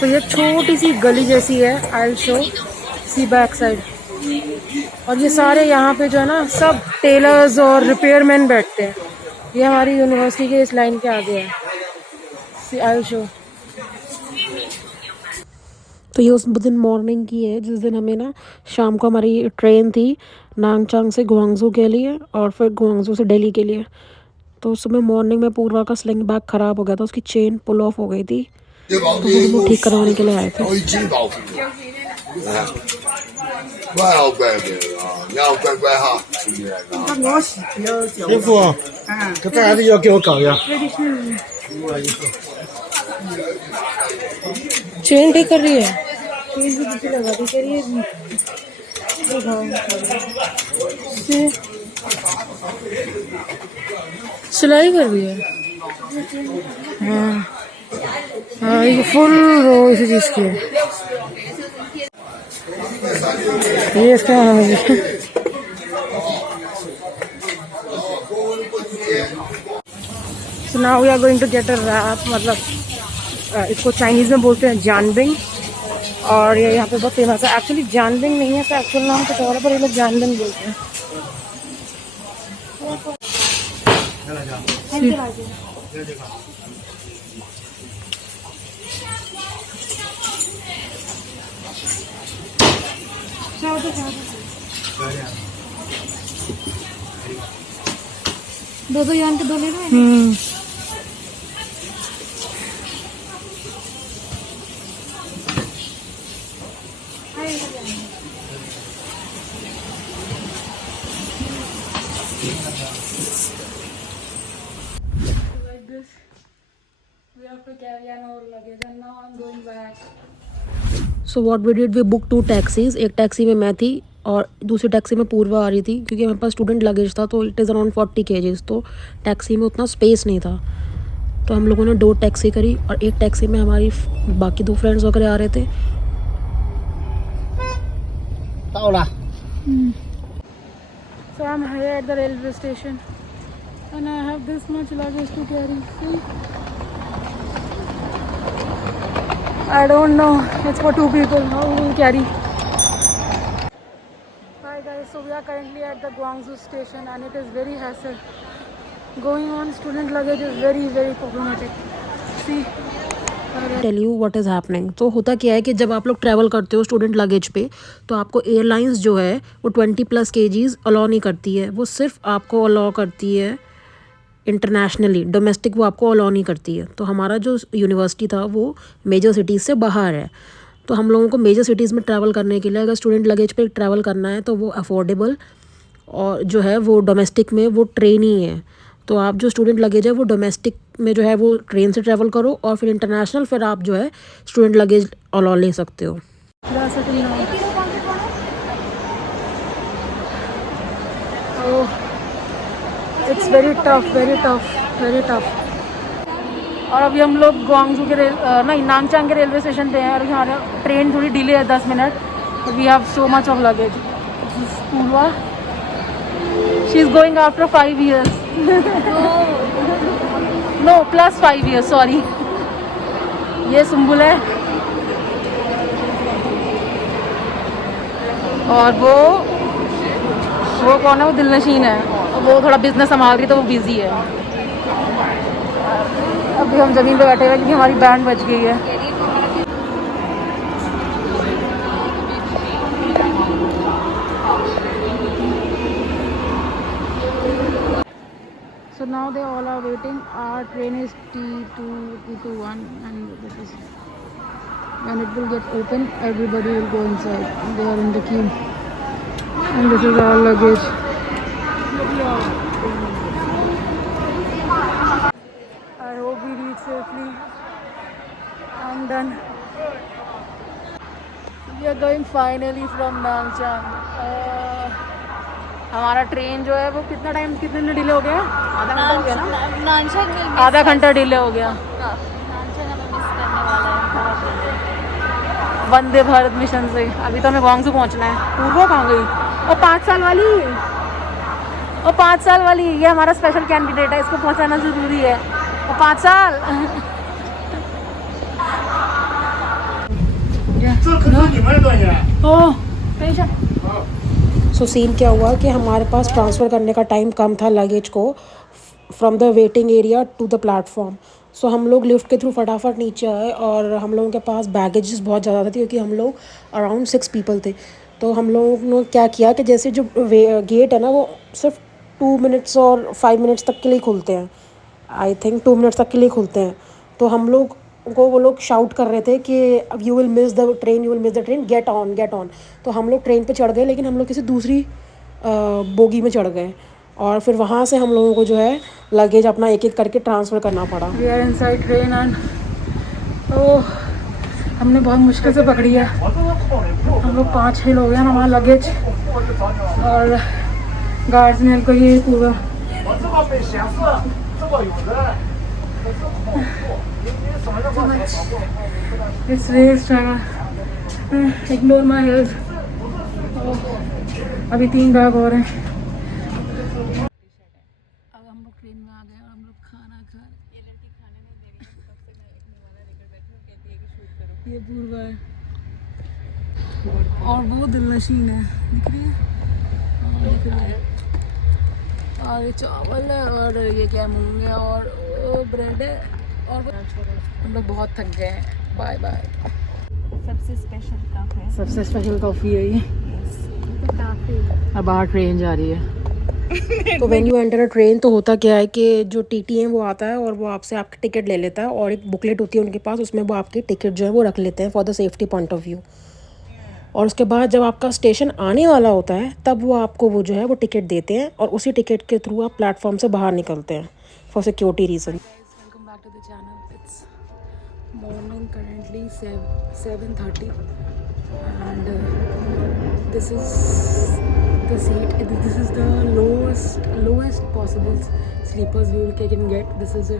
तो ये छोटी सी गली जैसी है, I show see back side. और ये सारे यहाँ पे जो है ना सब टेलर्स और रिपेयरमैन बैठते हैं। ये हमारी यूनिवर्सिटी के इस लाइन के आगे है, सी आई शो। तो ये उस दिन मॉर्निंग की है जिस दिन हमें ना शाम को हमारी ट्रेन थी नांगचांग से गुआंगजू के लिए और फिर गुआंगजू से दिल्ली के लिए। तो सुबह मॉर्निंग में पूर्वा का स्लिंग बैग ख़राब हो गया था, उसकी चेन पुल ऑफ हो गई थी, तो वो ठीक करवाने के लिए आए थे। 师傅，这孩子要给我搞呀。 चेन ठीक कर रही है, चेन भी पीछे लगा दी, कह रही है सिलाई कर रही है। हाँ हाँ, ये फुल रो इसी चीज की है। ये इसका So now we are going to get a wrap, मतलब इसको चाइनीज में बोलते हैं जानबिंग, और ये यहाँ पे बहुत फेमस है। एक्चुअली जानबिंग नहीं है, इसका एक्चुअल नाम कुछ और है, पर ये लोग जानबिंग बोलते हैं। दो यान के दो ले रहे हैं। So what we did, we booked 2 taxis. एक टैक्सी में मैं थी और दूसरी टैक्सी में पूर्वा आ रही थी, क्योंकि हमारे पास स्टूडेंट लगेज था, तो इट इज़ अराउंड 40 kgs, तो टैक्सी में उतना स्पेस नहीं था। तो हम लोगों ने 2 टैक्सी करी और एक टैक्सी में हमारी बाकी 2 फ्रेंड्स वगैरह आ रहे थे। So I'm here at the railway station and I have this much luggage to carry. See? I don't know, it's for 2 people, how we will carry. Hi guys, so we are currently at the Guangzhou station and it is very hassle. Going on student luggage is very problematic. See? Tell you what is happening. तो होता क्या है कि जब आप लोग travel करते हो स्टूडेंट लगेज पे, तो आपको एयरलाइंस जो है वो 20+ kgs अलाउ नहीं करती है, वो सिर्फ आपको अलाउ करती है इंटरनेशनली, डोमेस्टिक वो आपको अलाउ नहीं करती है। तो हमारा जो यूनिवर्सिटी था वो मेजर सिटीज़ से बाहर है, तो हम लोगों को मेजर सिटीज़ में ट्रैवल करने के लिए अगर स्टूडेंट लगेज पे ट्रैवल करना है तो वो अफोर्डेबल और जो है वो डोमेस्टिक में वो ट्रेन ही है। तो आप जो स्टूडेंट लगेज है वो डोमेस्टिक में जो है वो ट्रेन से ट्रैवल करो, और फिर इंटरनेशनल फिर आप जो है स्टूडेंट लगेज अलाउ ले सकते हो। It's very tough. और अभी हम लोग गुआंगजू के नहीं नांगचांग के रेलवे स्टेशन पे हैं और हमारा ट्रेन थोड़ी डिले है 10 minute, but we have so much of luggage. Purva, she is going after 5 years। No plus 5 years, sorry. ये सुम्बुल है और वो कौन है, वो दिलनशीन है, वो थोड़ा बिजनेस संभाल रही है तो वो बिजी है। अभी हम ज़मीन पे बैठे हुए क्योंकि हमारी बैंड बज गई है। So now they all are waiting. Our train is T221 and this is when it will get open, everybody will go inside. They are in the queue and this is our luggage. I hope we reach safely. I'm done. We are going finally from Nangchang. हमारा train जो है वो कितने delay हो गया? आधा घंटा हो गया ना? आधा घंटा डिले हो गया। वंदे भारत मिशन से अभी तो हमें गुआंगजू पहुंचना है। पूर्वा कहाँ गई? और 5 साल वाली ये हमारा स्पेशल कैंडिडेट है, इसको पहुंचाना जरूरी है। और 5 साल ओह पेशेंट। सो सीन क्या हुआ कि हमारे पास ट्रांसफ़र करने का टाइम कम था लगेज को from the waiting area to the platform. So हम लोग लिफ्ट के थ्रू फटाफट नीचे आए और हम लोगों के पास बैगेजेस बहुत ज़्यादा थे क्योंकि हम लोग अराउंड 6 पीपल थे। तो हम लोगों ने क्या किया कि जैसे जो गेट है ना वो सिर्फ 2 मिनट्स और 5 मिनट्स तक के लिए खुलते हैं। आई थिंक 2 मिनट्स तक के लिए खुलते हैं। तो हम लोग को वो लोग शाउट कर रहे थे कि अब you will miss the train, you will miss the train, get on get on. तो हम लोग ट्रेन पे चढ़ गए लेकिन हम लोग किसी दूसरी बोगी में चढ़ गए और फिर वहाँ से हम लोगों को जो है लगेज अपना एक एक करके ट्रांसफ़र करना पड़ा। We are inside train and oh हमने बहुत मुश्किल से पकड़ी है। हम लोग 5-6 लोग हैं, हमारा लगेज और गार्ड्स ने हमको ये पूरा it's real struggle, ignore my health. अभी 3 बैग और हैं। अब हम लोग ट्रेन में आ गए और हम लोग खाना खा रहे। ये लड़की खाने नहीं दे रही है, तब से मैं एक वाला लेकर बैठी हूँ, कहती है कि शूट करो। ये पूर्वा है और वो दिलनशीन है, दिख रही है? हाँ दिख रही है। और ये चावल है और ये क्या मूंग है और ब्रेड है और हम लोग बहुत थक गए हैं। Bye bye. सबसे स्पेशल कप है। सबसे स्पेशल कॉफ़ी है ये। अब बाहर ट्रेन जा रही है। तो when you enter a train तो होता क्या है कि जो टीटी है वो आता है और वो आपसे आपकी टिकट ले लेता है और एक बुकलेट होती है उनके पास, उसमें वो आपकी टिकट जो है वो रख लेते हैं for the safety point of view. और उसके बाद जब आपका स्टेशन आने वाला होता है तब वो आपको वो जो है वो टिकट देते हैं और उसी टिकट के थ्रू आप प्लेटफॉर्म से बाहर निकलते हैं for security reason. Welcome back to the channel. It's morning currently 7:30 and this is the seat, this is the lowest possible sleepers we can get. This is a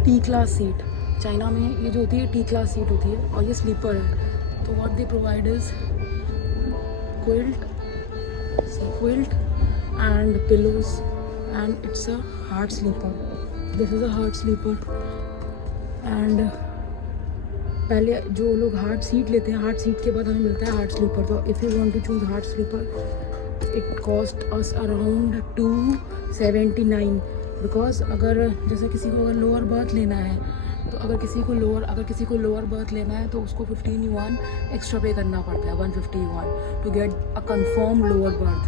T class seat. China में ये जो होती है T class seat होती है और ये sleeper है। तो what they provide is quilt and pillows and it's a hard sleeper. This is a hard sleeper and पहले जो लोग हार्ड सीट लेते हैं, हार्ड सीट के बाद हमें मिलता है हार्ड स्लीपर। तो if you want to choose hard sleeper it cost us around 279 because अगर जैसे किसी को अगर लोअर बर्थ लेना है तो अगर किसी को लोअर बर्थ लेना है तो उसको 15 युआन एक्स्ट्रा पे करना पड़ता है, 150 yuan to get a confirm lower berth.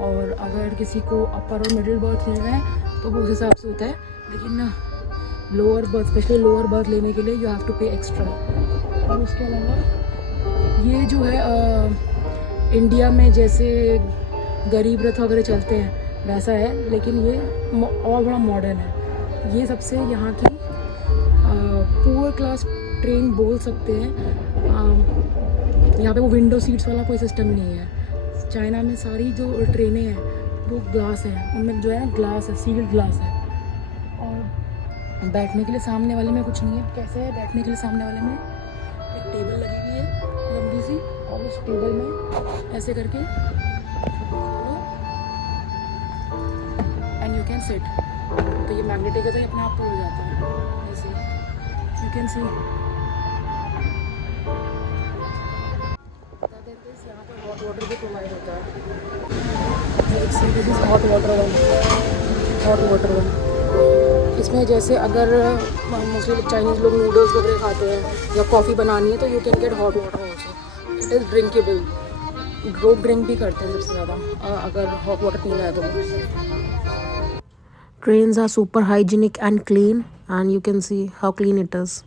और अगर किसी को अपर और मिडिल बर्थ लेना है तो वो उस हिसाब से होता है, लेकिन lower berth specially lower berth लेने के लिए यू हैव टू पे एक्स्ट्रा। और उसके अलावा ये जो है इंडिया में जैसे गरीब रथ वगैरह चलते हैं वैसा है, लेकिन ये और बड़ा मॉडर्न है। ये सबसे यहाँ की पुअर क्लास ट्रेन बोल सकते हैं। यहाँ पे वो विंडो सीट्स वाला कोई सिस्टम नहीं है। चाइना में सारी जो ट्रेनें हैं वो ग्लास हैं, उनमें जो है ना ग्लास है, सील्ड ग्लास है। और बैठने के लिए सामने वाले में कुछ नहीं है। कैसे है बैठने के लिए सामने वाले में एक टेबल लगी हुई है लंबी सी और उस टेबल में ऐसे करके एंड यू कैन सिट। तो ये मैग्नेटिक है तो ये अपने आप खुल जाता है ऐसे यू कैन सी। यहाँ पर हॉट वाटर भी प्रोवाइड होता है। हॉट वाटर इसमें जैसे अगर मोस्टली चाइनीज़ लोग नूडल्स वगैरह खाते हैं या कॉफ़ी बनानी है तो you can get hot water also. It is drinkable. लोग ड्रिंक भी करते हैं सबसे ज़्यादा अगर हॉट वाटर पीना है तो। Trains are super hygienic and clean and you can see how clean it is.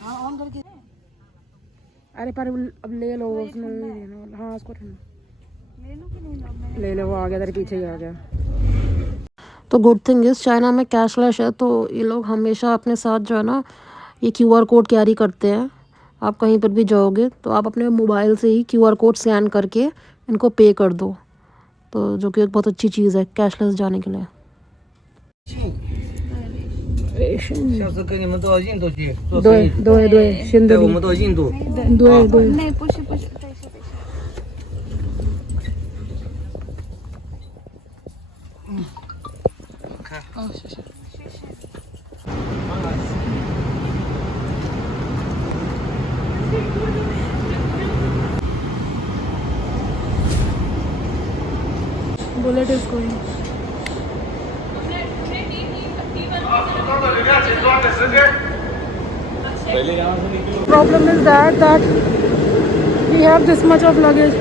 हाँ ऑन करके। अरे पर अब ले लो उसने नहीं लेना वाला। हाँ उसको ठंडा ले लो कि नहीं लो? ले लो, वो आ गया तेरे पीछे ही आ गया। तो गुड थिंग इज़ चाइना में कैशलेस है तो ये लोग हमेशा अपने साथ जो है ना ये QR कोड कैरी करते हैं। आप कहीं पर भी जाओगे तो आप अपने मोबाइल से ही QR कोड स्कैन करके इनको पे कर दो, तो जो कि एक बहुत अच्छी चीज़ है कैशलेस जाने के लिए। 下次跟你们到印度去做生对意，对对，新的带我们到印度。对对。नहीं push पुश等一下等一下 哦，谢谢。Bullet is going. Problem is that we have this much of luggage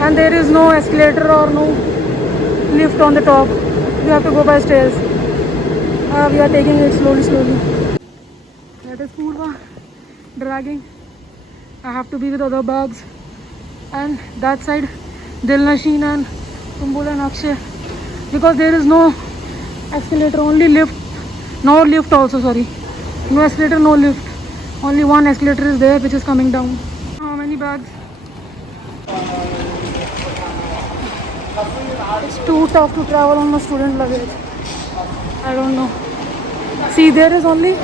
and there is no escalator or no lift on the top. We have to go by stairs. We are taking it slowly. That is Purva dragging. I have to be with other bags. And that side Dilnasheen and Kumbul and Akshay, because there is no escalator, only lift. No lift also, sorry. No escalator, no lift. Only one escalator is there which is coming down. How many bags? It's too tough to travel on my student luggage. I don't know. See, there is only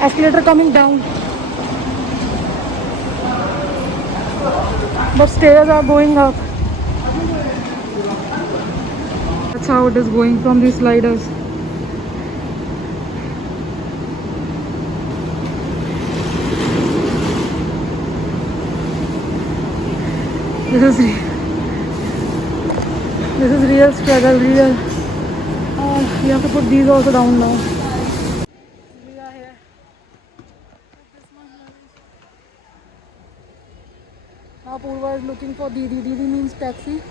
escalator coming down. But stairs are going up. That's how it is going from these sliders. This is real struggle, real. We have to put these also down now. We are here. Now Purva is looking for Didi. Didi means taxi.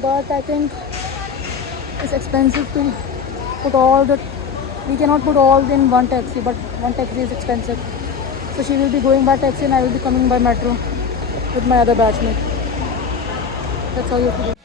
But I think it's expensive to put all the... We cannot put all in one taxi, but one taxi is expensive. So she will be going by taxi and I will be coming by metro with my other batchmate. That's how you have to do.